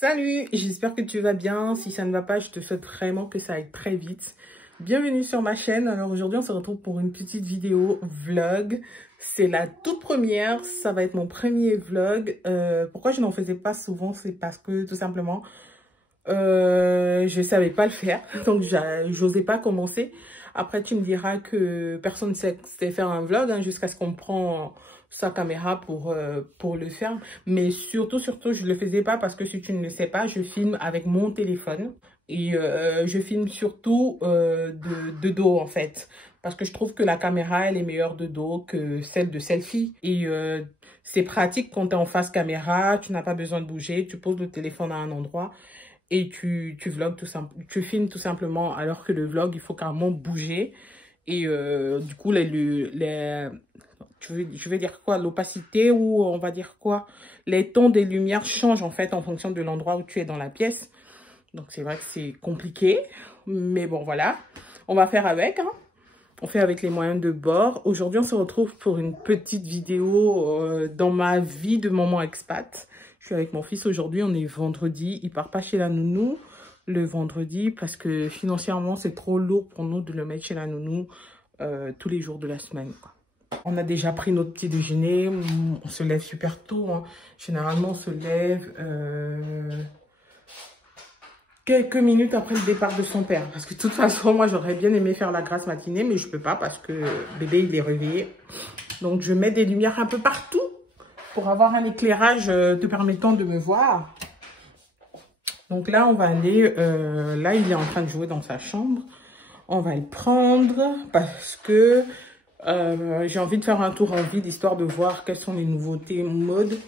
Salut, j'espère que tu vas bien. Si ça ne va pas, je te souhaite vraiment que ça aille très vite. Bienvenue sur ma chaîne. Alors aujourd'hui, on se retrouve pour une petite vidéo vlog. C'est la toute première, ça va être mon premier vlog. Pourquoi je n'en faisais pas souvent, c'est parce que tout simplement, je savais pas le faire. Donc, j'osais pas commencer. Après, tu me diras que personne ne sait faire un vlog jusqu'à ce qu'on prend sa caméra pour le faire. Mais surtout, je le faisais pas parce que si tu ne le sais pas, je filme avec mon téléphone. Et je filme surtout de dos en fait. Parce que je trouve que la caméra, elle est meilleure de dos que celle de selfie. Et c'est pratique quand tu es en face caméra, tu n'as pas besoin de bouger, tu poses le téléphone à un endroit. Et tu vlogs tu filmes tout simplement, alors que le vlog, il faut carrément bouger. Et du coup, je vais dire quoi, l'opacité ou on va dire quoi, les tons des lumières changent en fait en fonction de l'endroit où tu es dans la pièce. Donc c'est vrai que c'est compliqué, mais bon voilà, on va faire avec. On fait avec les moyens de bord. Aujourd'hui, on se retrouve pour une petite vidéo dans ma vie de maman expat. Je suis avec mon fils aujourd'hui, on est vendredi. Il part pas chez la nounou le vendredi parce que financièrement, c'est trop lourd pour nous de le mettre chez la nounou tous les jours de la semaine, quoi. On a déjà pris notre petit déjeuner. On se lève super tôt. Généralement, on se lève quelques minutes après le départ de son père. Parce que de toute façon, moi, j'aurais bien aimé faire la grasse matinée, mais je peux pas parce que bébé, il est réveillé. Donc, je mets des lumières un peu partout pour avoir un éclairage te permettant de me voir. Donc là, on va aller... là, il est en train de jouer dans sa chambre. On va le prendre parce que j'ai envie de faire un tour en ville, histoire de voir quelles sont les nouveautés mode.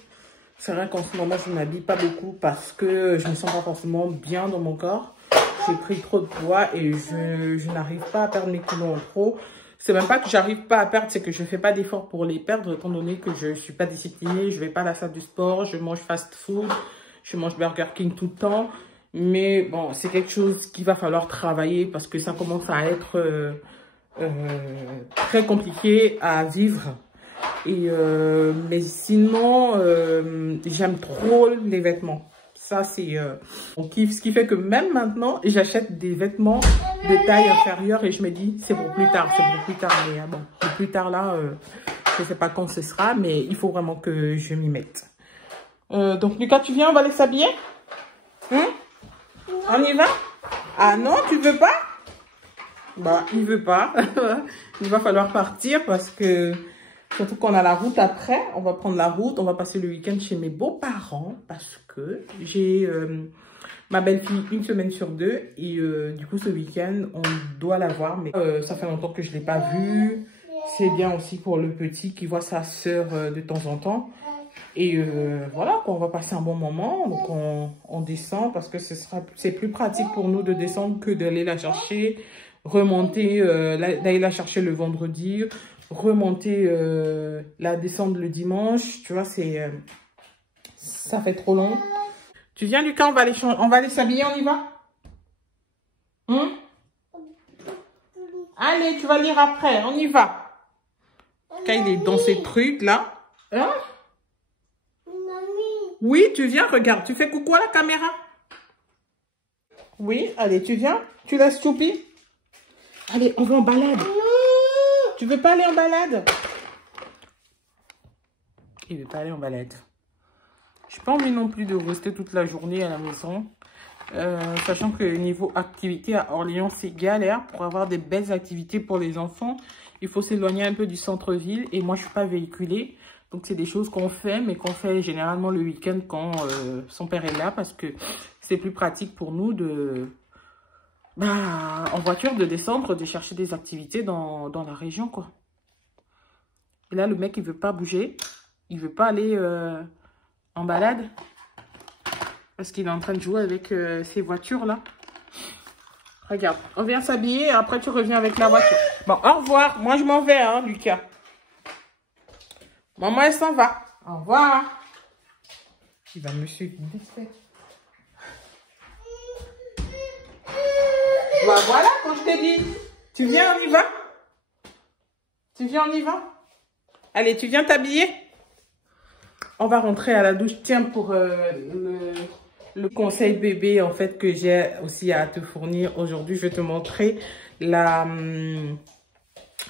C'est vrai qu'en ce moment, je ne m'habille pas beaucoup parce que je ne me sens pas forcément bien dans mon corps. J'ai pris trop de poids et je n'arrive pas à perdre mes kilos en trop. C'est même pas que j'arrive pas à perdre, c'est que je ne fais pas d'efforts pour les perdre, étant donné que je ne suis pas disciplinée, je ne vais pas à la salle du sport, je mange fast food, je mange Burger King tout le temps. Mais bon, c'est quelque chose qu'il va falloir travailler parce que ça commence à être très compliqué à vivre. Et mais sinon, j'aime trop les vêtements. Ça, c'est mon kiff. Ce qui fait que même maintenant, j'achète des vêtements de taille inférieure et je me dis, c'est pour plus tard, c'est pour plus tard. Mais bon, le plus tard là, je ne sais pas quand ce sera, mais il faut vraiment que je m'y mette. Donc, Lucas, tu viens, on va aller s'habiller? On y va? Ah non, tu veux pas? Bah, il veut pas. Il va falloir partir parce que... Surtout qu'on a la route après, on va prendre la route, on va passer le week-end chez mes beaux-parents parce que j'ai ma belle-fille une semaine sur deux et du coup ce week-end on doit la voir, mais ça fait longtemps que je ne l'ai pas vue. C'est bien aussi pour le petit qui voit sa sœur de temps en temps. Et voilà, on va passer un bon moment, donc on descend parce que c'est plus pratique pour nous de descendre que d'aller la chercher, remonter, d'aller la chercher le vendredi, remonter la descendre le dimanche, tu vois, ça fait trop long. Tu viens Lucas, on va aller s'habiller, on y va? Allez, tu vas lire après, on y va. Quand il est dans ces trucs là. Hein? Oui, tu viens, regarde, tu fais coucou à la caméra. Oui, allez, tu viens, tu laisses Choupi. Allez, on va en balade. Tu veux pas aller en balade? Il veut pas aller en balade. J'ai pas envie non plus de rester toute la journée à la maison. Sachant que niveau activité à Orléans, c'est galère. Pour avoir des belles activités pour les enfants, il faut s'éloigner un peu du centre-ville. Et moi, je suis pas véhiculée. Donc, c'est des choses qu'on fait, mais qu'on fait généralement le week-end quand son père est là. Parce que c'est plus pratique pour nous en voiture, de descendre, de chercher des activités dans la région, quoi. Et là, le mec, il veut pas bouger. Il veut pas aller en balade. Parce qu'il est en train de jouer avec ces voitures, là. Regarde, on vient s'habiller et après, tu reviens avec la voiture. Bon, au revoir. Moi, je m'en vais, hein, Lucas. Maman, elle s'en va. Au revoir. Il va me suivre. Bah voilà, quand je t'ai dit. Tu viens, on y va? Tu viens, on y va? Allez, tu viens t'habiller? On va rentrer à la douche. Tiens, pour Le conseil bébé en fait que j'ai aussi à te fournir aujourd'hui, je vais te montrer la...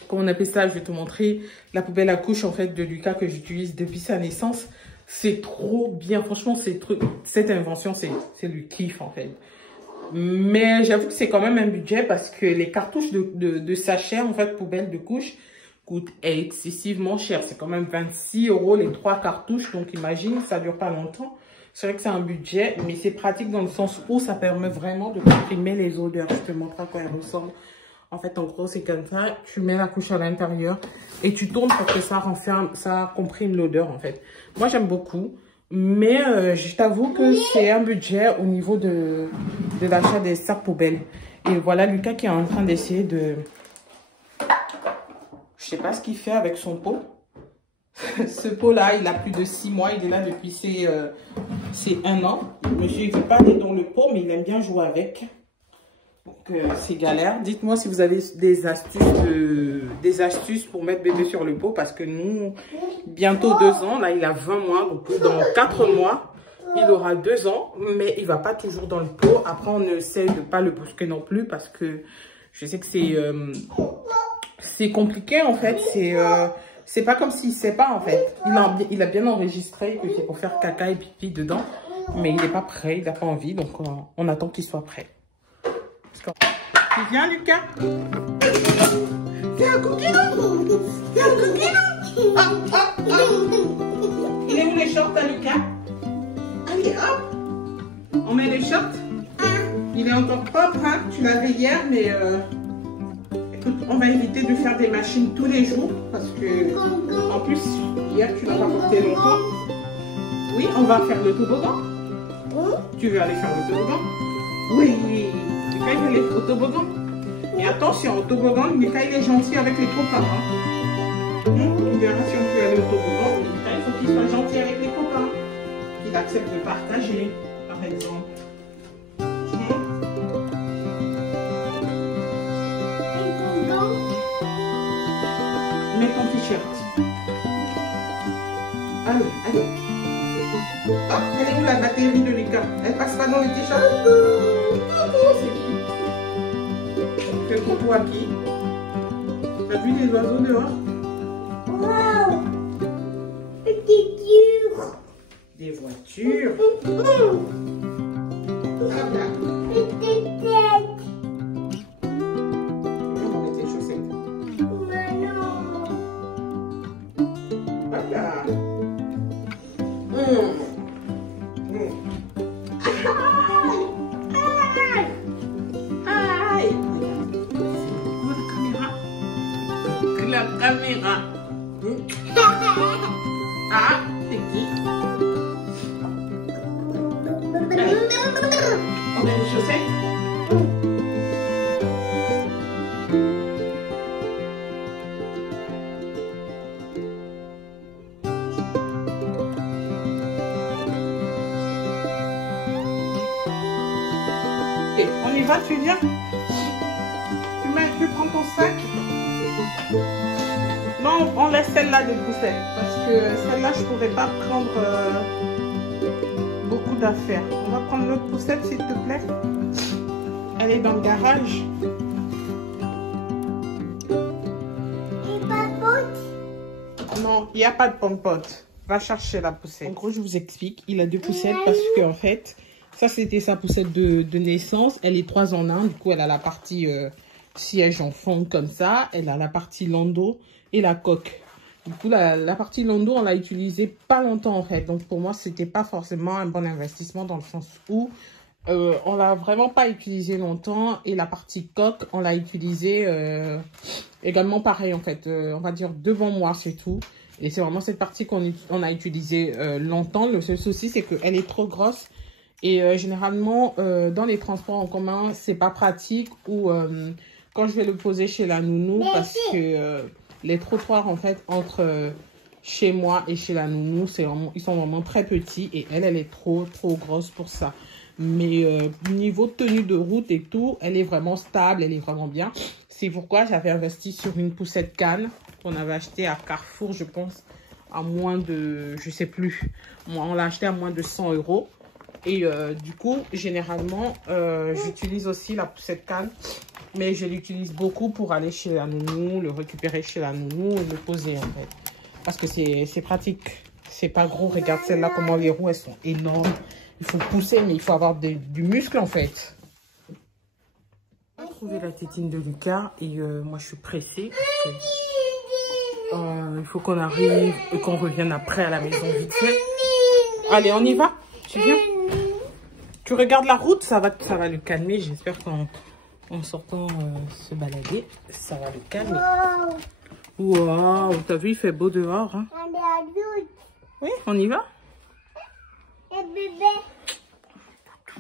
comment on appelle ça? Je vais te montrer la poubelle à couches en fait de Lucas que j'utilise depuis sa naissance. C'est trop bien. Franchement, cette invention, c'est le kiff en fait. Mais j'avoue que c'est quand même un budget parce que les cartouches de sachet en fait poubelle de couches coûtent excessivement cher. C'est quand même 26 € les 3 cartouches. Donc imagine, ça dure pas longtemps. C'est vrai que c'est un budget, mais c'est pratique dans le sens où ça permet vraiment de comprimer les odeurs. Je te montre à quoi elle ressemble. En fait, en gros, c'est comme ça. Tu mets la couche à l'intérieur et tu tournes pour que ça renferme, ça comprime l'odeur, en fait. Moi, j'aime beaucoup. Mais je t'avoue que c'est un budget au niveau de l'achat des sacs poubelles. Et voilà Lucas qui est en train d'essayer de... Je sais pas ce qu'il fait avec son pot. Ce pot-là, il a plus de 6 mois. Il est là depuis ses 1 an. Monsieur, il ne veut pas aller dans le pot, mais il aime bien jouer avec. Donc, c'est galère. Dites-moi si vous avez des astuces pour mettre bébé sur le pot. Parce que nous, bientôt 2 ans. Là, il a 20 mois. Donc, dans 4 mois, il aura 2 ans. Mais il ne va pas toujours dans le pot. Après, on essaie de ne pas le brusquer non plus. Parce que je sais que c'est compliqué, en fait. C'est pas comme s'il ne sait pas, en fait. Il a bien enregistré que c'est pour faire caca et pipi dedans. Mais il n'est pas prêt. Il n'a pas envie. Donc, on attend qu'il soit prêt. Tu viens, Lucas? C'est un coquillon! C'est un coquillon! Ah, ah, ah. Il est où les shorts, à Lucas? Allez, hop! On met les shorts? Il est encore propre, hein? Tu l'avais hier, mais écoute, on va éviter de faire des machines tous les jours. Parce que, en plus, hier, tu n'as pas porté longtemps. Oui, on va faire le toboggan. Tu veux aller faire le toboggan? Oui! Lucas, il veut aller au toboggan. Et attention, au toboggan, Lucas, il est gentil avec les copains. Hein. On verra si on peut aller au toboggan. Mais Lucas, il faut qu'il soit gentil avec les copains. Qu'il accepte de partager, par exemple. Mets ton t-shirt. Allez, allez. Hop, elle est où la batterie de Lucas? Elle passe pas dans le t-shirt? C'est qui? Fais coucou à qui? T'as vu les oiseaux dehors? Wow! Des voitures. Des voitures. Ah bien. Des têtes. On va mettre les chaussettes. Maman. Hop là. Aïe. La caméra. Ah, c'est qui? Allez. On met les chaussettes. Et on y va, tu viens? Tu prends ton sac? Non, on laisse celle-là de poussettes. Parce que celle-là, je ne pourrais pas prendre beaucoup d'affaires. On va prendre l'autre poussette, s'il te plaît. Elle est dans le garage. Et papote. Non, il n'y a pas de pompote. Va chercher la poussette. En gros, je vous explique. Il a 2 poussettes parce qu'en fait, ça, c'était sa poussette de naissance. Elle est 3 en 1. Du coup, elle a la partie siège en fond comme ça. Elle a la partie landau et la coque. Du coup, la partie landau, on l'a utilisée pas longtemps en fait. Donc, pour moi, c'était pas forcément un bon investissement dans le sens où on l'a vraiment pas utilisé longtemps. Et la partie coque, on l'a utilisée également pareil en fait. On va dire devant moi, c'est tout. Et c'est vraiment cette partie qu'on a utilisée longtemps. Le seul souci, c'est qu'elle est trop grosse. Et généralement, dans les transports en commun, c'est pas pratique. Ou quand je vais le poser chez la nounou, parce que les trottoirs, en fait, entre chez moi et chez la nounou, ils sont vraiment très petits. Et elle est trop grosse pour ça. Mais niveau tenue de route et tout, elle est vraiment stable, elle est vraiment bien. C'est pourquoi j'avais investi sur une poussette canne qu'on avait acheté à Carrefour, je pense, à moins de, je sais plus. On l'a acheté à moins de 100 €. Et du coup, généralement, j'utilise aussi cette canne. Mais je l'utilise beaucoup pour aller chez la nounou, le récupérer chez la nounou et le poser en fait. Parce que c'est pratique. C'est pas gros. Regarde celle-là, comment les roues, elles sont énormes. Il faut pousser, mais il faut avoir du muscle en fait. J'ai trouvé la tétine de Lucas et moi je suis pressée. Parce que, il faut qu'on arrive et qu'on revienne après à la maison vite fait. Allez, on y va? Tu viens? Tu regardes la route, ça va le calmer. J'espère qu'en sortant se balader, ça va le calmer. Waouh, t'as vu, il fait beau dehors. Hein? Oui, on y va? Et bébé.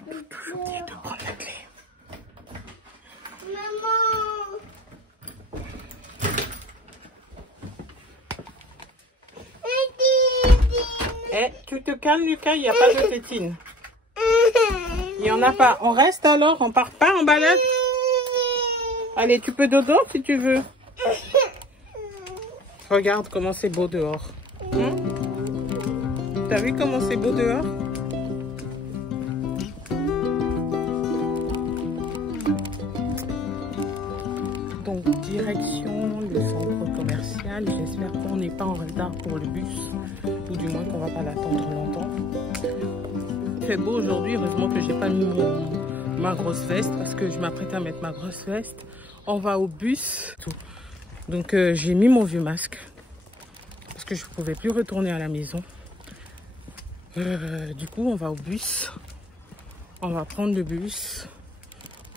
J'ai oublié de prendre la clé. Maman. Eh, tu te calmes, Lucas, il n'y a pas de tétine. Il n'y en a pas. On reste alors, on part pas en balade. Allez, tu peux dodo si tu veux. Regarde comment c'est beau dehors. Hein? T'as vu comment c'est beau dehors? Donc, direction le centre commercial. J'espère qu'on n'est pas en retard pour le bus. Ou du moins qu'on va pas l'attendre longtemps. Il fait beau aujourd'hui. Heureusement que j'ai pas mis ma grosse veste. Parce que je m'apprête à mettre ma grosse veste. On va au bus. Donc, j'ai mis mon vieux masque. Parce que je ne pouvais plus retourner à la maison. Du coup, on va au bus. On va prendre le bus.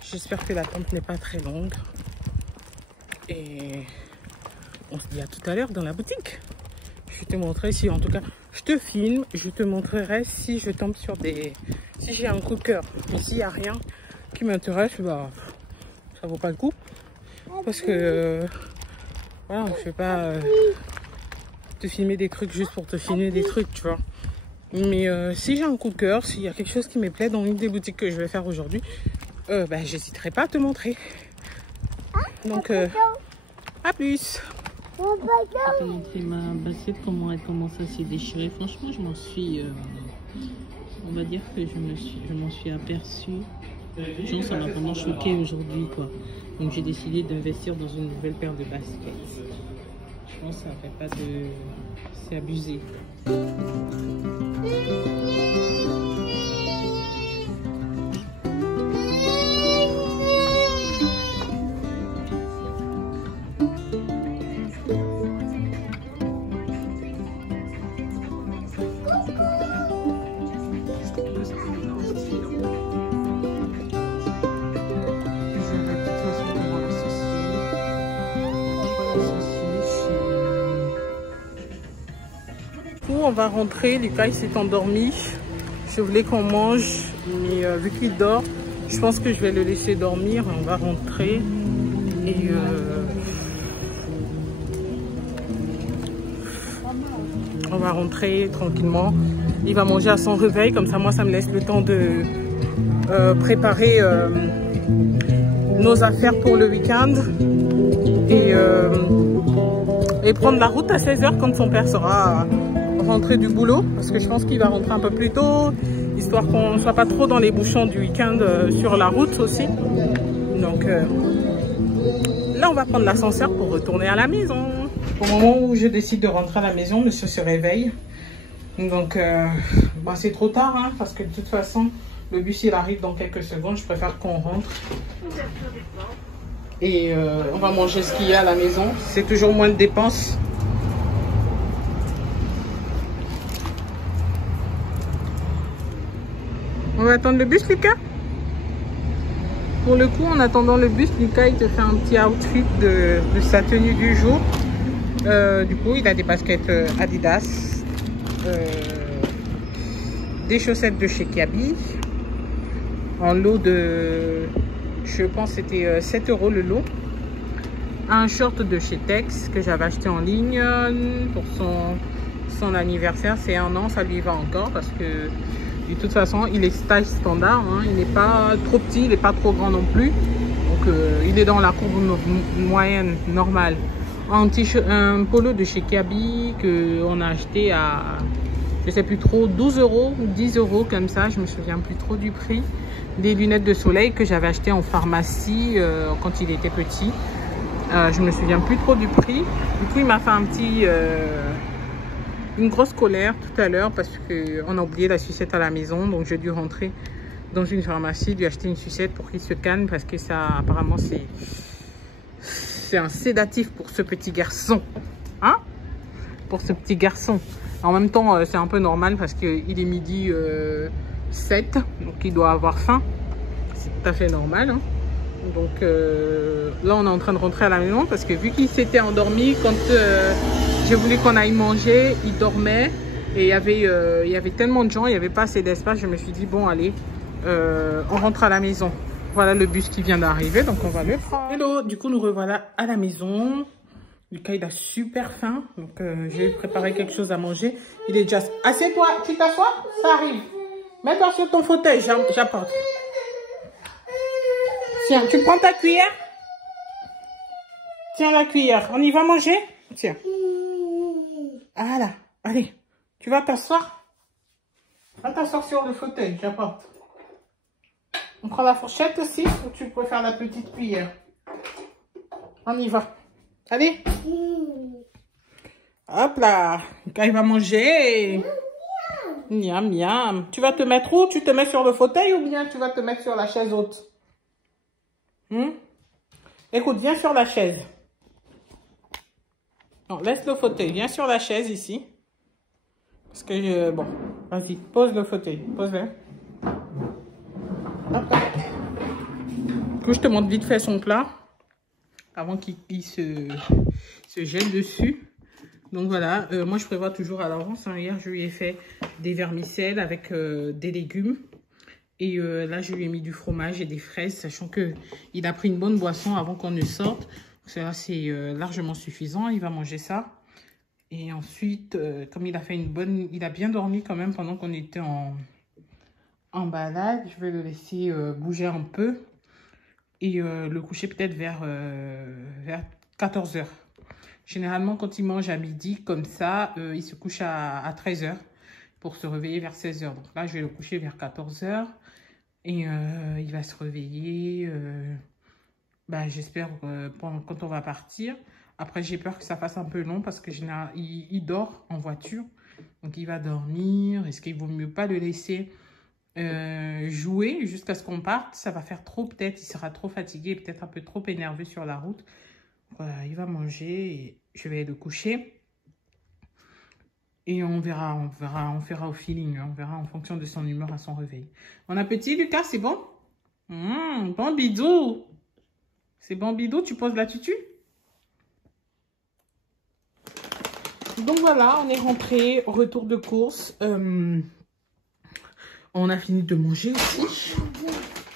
J'espère que l'attente n'est pas très longue. Et on se dit à tout à l'heure dans la boutique. Je te montrerai si, en tout cas, je te filme. Je te montrerai si je tombe sur des... Si j'ai un coup de cœur. Mais s'il n'y a rien qui m'intéresse, bah, ça vaut pas le coup. Parce que... voilà, je ne vais pas te filmer des trucs juste pour te filmer des trucs, tu vois. Mais si j'ai un coup de cœur, s'il y a quelque chose qui me plaît dans une des boutiques que je vais faire aujourd'hui, bah, j'hésiterai pas à te montrer. Donc, à plus. Je vais te montrer ma bassette, comment elle commence à se déchirer. Franchement, je m'en suis... on va dire que je m'en suis aperçue. Genre, ça m'a vraiment choqué aujourd'hui, quoi. Donc, j'ai décidé d'investir dans une nouvelle paire de baskets. Je pense que ça fait pas de... C'est abusé. On va rentrer, Lucas il s'est endormi. Je voulais qu'on mange, mais vu qu'il dort, je pense que je vais le laisser dormir. On va rentrer et on va rentrer tranquillement. Il va manger à son réveil, comme ça moi ça me laisse le temps de préparer nos affaires pour le week-end et prendre la route à 16 h quand son père sera rentré du boulot, parce que je pense qu'il va rentrer un peu plus tôt, histoire qu'on ne soit pas trop dans les bouchons du week-end sur la route aussi. Donc là on va prendre l'ascenseur pour retourner à la maison. Au moment où je décide de rentrer à la maison, monsieur se réveille. Donc bah, c'est trop tard, hein, parce que de toute façon le bus il arrive dans quelques secondes. Je préfère qu'on rentre et on va manger ce qu'il y a à la maison. C'est toujours moins de dépenses. On va attendre le bus, Lucas. Pour le coup, en attendant le bus, Lucas il te fait un petit outfit de sa tenue du jour. Du coup, il a des baskets Adidas, des chaussettes de chez Kiabi, en lot de, je pense c'était 7 € le lot. Un short de chez Tex que j'avais acheté en ligne pour son anniversaire. C'est 1 an, ça lui va encore parce que de toute façon, il est taille standard, hein. Il n'est pas trop petit, il n'est pas trop grand non plus. Donc, il est dans la courbe moyenne, normale. Un polo de chez Kiabi qu'on a acheté à je sais plus trop, 12 € ou 10 € comme ça, je me souviens plus trop du prix. Des lunettes de soleil que j'avais achetées en pharmacie quand il était petit. Je me souviens plus trop du prix. Du coup, il m'a fait un petit, une grosse colère tout à l'heure parce qu'on a oublié la sucette à la maison. Donc, j'ai dû rentrer dans une pharmacie, lui acheter une sucette pour qu'il se calme parce que ça, apparemment, c'est un sédatif pour ce petit garçon. Hein? Pour ce petit garçon. En même temps, c'est un peu normal parce qu'il est midi 7, donc il doit avoir faim. C'est tout à fait normal. Hein. Donc là, on est en train de rentrer à la maison parce que vu qu'il s'était endormi, quand j'ai voulu qu'on aille manger, il dormait. Et il y avait tellement de gens, il n'y avait pas assez d'espace. Je me suis dit, bon, allez, on rentre à la maison. Voilà le bus qui vient d'arriver, donc on va le prendre. Hello, du coup, nous revoilà à la maison. Lucas, il a super faim, donc j'ai préparé quelque chose à manger. Il est déjà... Assieds-toi, tu t'assois? Ça arrive. Mets-toi sur ton fauteuil, j'apporte. Tiens, tu prends ta cuillère? Tiens la cuillère, on y va manger? Tiens. Voilà, allez, tu vas t'asseoir? Va t'asseoir sur le fauteuil, j'apporte. On prend la fourchette aussi, ou tu préfères la petite cuillère? On y va. Allez. Hop là. Quand il va manger. Miam, miam. Tu vas te mettre où? Tu te mets sur le fauteuil ou bien tu vas te mettre sur la chaise haute? Écoute, viens sur la chaise. Non, laisse le fauteuil. Viens sur la chaise ici. Parce que, bon, vas-y, pose le fauteuil. Pose-le. Hop là. Du coup, je te montre vite fait son plat. Avant qu'il se jette dessus. Donc voilà, moi je prévois toujours à l'avance. Hein. Hier, je lui ai fait des vermicelles avec des légumes. Et là, je lui ai mis du fromage et des fraises, sachant qu'il a pris une bonne boisson avant qu'on ne sorte. Cela, c'est largement suffisant. Il va manger ça. Et ensuite, comme il a fait il a bien dormi quand même pendant qu'on était en balade. Je vais le laisser bouger un peu. Et le coucher peut-être vers 14 h. Généralement, quand il mange à midi, comme ça, il se couche à 13 h pour se réveiller vers 16 h. Donc là, je vais le coucher vers 14 h. Et il va se réveiller, j'espère, quand on va partir. Après, j'ai peur que ça fasse un peu long parce que il dort en voiture. Donc, il va dormir. Est-ce qu'il vaut mieux pas le laisser jouer jusqu'à ce qu'on parte? Ça va faire trop, peut-être. Il sera trop fatigué, peut-être un peu trop énervé sur la route. Voilà, il va manger et je vais le coucher. Et on verra au feeling. On verra en fonction de son humeur à son réveil. Bon appétit, Lucas, c'est bon? Bon bidou. C'est bon bidou, tu poses la tutu? Donc voilà, on est rentré, retour de course. On a fini de manger aussi.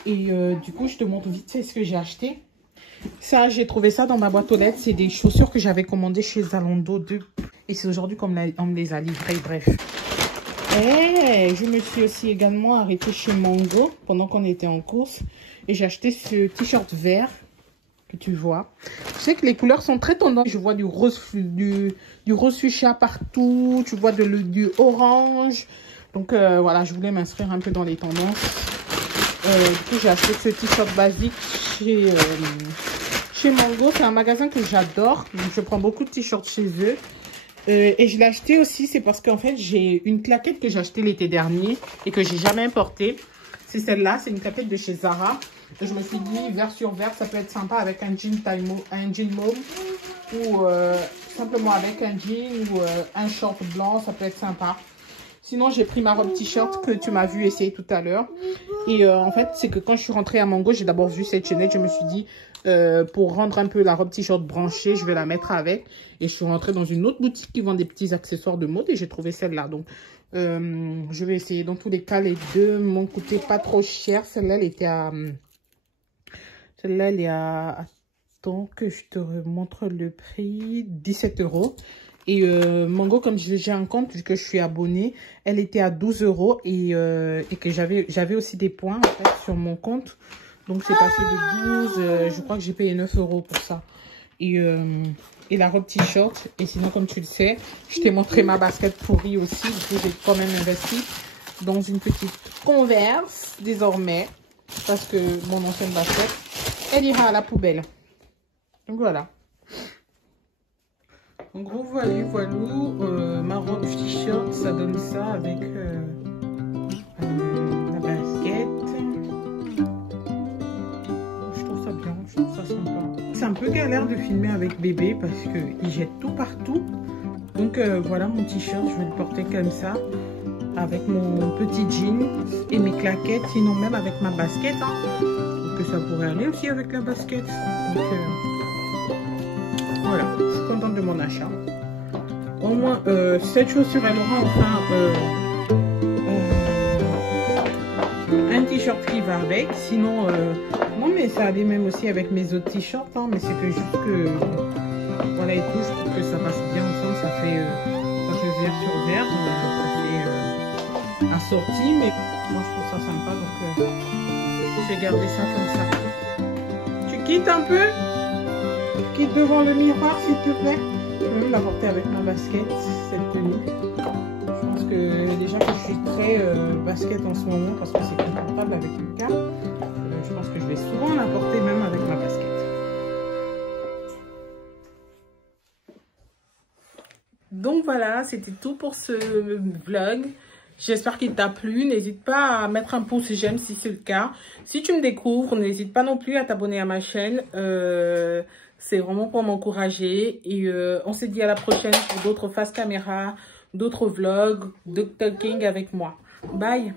Et du coup, je te montre vite fait ce que j'ai acheté. Ça, j'ai trouvé ça dans ma boîte aux lettres. C'est des chaussures que j'avais commandées chez Zalando 2. Et c'est aujourd'hui qu'on me les a livrées. Bref. Et je me suis aussi également arrêtée chez Mango pendant qu'on était en course. Et j'ai acheté ce t-shirt vert que tu vois. Je sais que les couleurs sont très tendances. Je vois du rose fuchsia partout. Tu vois du orange. Donc voilà, je voulais m'inscrire un peu dans les tendances. Du coup, j'ai acheté ce t-shirt basique chez Mango. C'est un magasin que j'adore. Donc, je prends beaucoup de t-shirts chez eux. Et je l'ai acheté aussi, c'est parce qu'en fait, j'ai une claquette que j'ai achetée l'été dernier et que j'ai jamais portée. C'est celle-là, c'est une claquette de chez Zara. Et je me suis dit, vert sur vert, ça peut être sympa avec un jean mauve ou simplement avec un jean ou un short blanc, ça peut être sympa. Sinon, j'ai pris ma robe t-shirt que tu m'as vu essayer tout à l'heure. Et en fait, c'est que quand je suis rentrée à Mango, j'ai d'abord vu cette chaînette. Je me suis dit, pour rendre un peu la robe t-shirt branchée, je vais la mettre avec. Et je suis rentrée dans une autre boutique qui vend des petits accessoires de mode. Et j'ai trouvé celle-là. Donc, je vais essayer. Dans tous les cas, les deux m'ont coûté pas trop cher. Celle-là, elle était à... Celle-là, elle est à... Attends que je te montre le prix. 17 €. Et Mango, comme j'ai un compte, puisque je suis abonnée, elle était à 12 € et que j'avais aussi des points en fait, sur mon compte. Donc, c'est passé de 12, je crois que j'ai payé 9 € pour ça. Et et la robe t-shirt. Et sinon, comme tu le sais, je t'ai montré ma basket pourrie aussi. Du coup, j'ai quand même investi dans une petite Converse désormais. Parce que mon ancienne basket, elle ira à la poubelle. Donc voilà. En gros, voilà, ma robe t-shirt, ça donne ça avec la basket. Je trouve ça bien, je trouve ça sympa. C'est un peu galère de filmer avec bébé parce qu'il jette tout partout. Donc voilà mon t-shirt, je vais le porter comme ça. Avec mon petit jean et mes claquettes, sinon même avec ma basket. Hein. Je trouve que ça pourrait aller aussi avec la basket. Donc voilà, je suis contente de mon achat. Au moins, cette chaussure, elle aura enfin un t-shirt qui va avec. Sinon, non, mais ça allait même aussi avec mes autres t-shirts. Hein, mais c'est que juste que, voilà et tout, je trouve que ça passe bien ensemble. Ça fait, ça fait vert sur vert. Ça fait assorti, mais moi je trouve ça sympa. Donc, je vais garder ça comme ça. Tu quittes un peu? Quitte devant le miroir, s'il te plaît. Je vais même la porter avec ma basket, cette tenue. Je pense que déjà que je suis très basket en ce moment, parce que c'est confortable avec le cas. Je pense que je vais souvent la porter même avec ma basket. Donc voilà, c'était tout pour ce vlog. J'espère qu'il t'a plu. N'hésite pas à mettre un pouce j'aime si c'est le cas. Si tu me découvres, n'hésite pas non plus à t'abonner à ma chaîne. C'est vraiment pour m'encourager. Et on se dit à la prochaine pour d'autres face caméra, d'autres vlogs, de talking avec moi. Bye!